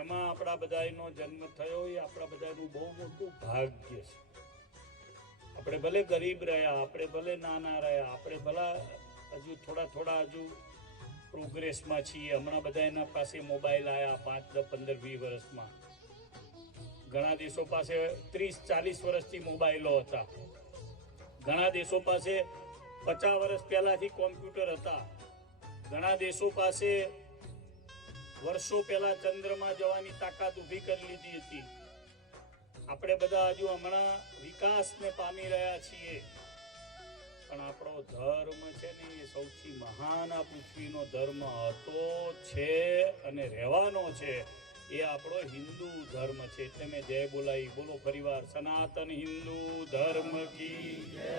એમાં આપણા બધાનો જન્મ થયો એ આપણા બધાનું બહુ મોટું ભાગ્ય છે. આપણે ભલે ગરીબ રહ્યા, આપણે ભલે નાના રહ્યા, આપણે ભલા હજુ થોડા હજુ પ્રોગ્રેસમાં છીએ. હમણાં બધા એના પાસે મોબાઈલ આવ્યા 5, 10, 15, 20 વર્ષમાં. ઘણા દેશો પાસે 30-40 વર્ષથી મોબાઈલો હતા. ઘણા દેશો પાસે 50 વર્ષ પહેલાથી કોમ્પ્યુટર હતા. ઘણા દેશો પાસે વર્ષો પહેલા ચંદ્રમાં જવાની તાકાત ઊભી કરી લીધી હતી. આપણે બધા હજુ હમણાં વિકાસને પામી રહ્યા છીએ. પણ આપણો ધર્મ છે ને એ સૌથી મહાન આ પૃથ્વીનો ધર્મ હતો, છે અને રહેવાનો છે. એ આપણો હિન્દુ ધર્મ છે. એટલે મેં જય બોલાવી. બોલો પરિવાર સનાતન હિન્દુ ધર્મ કી જય.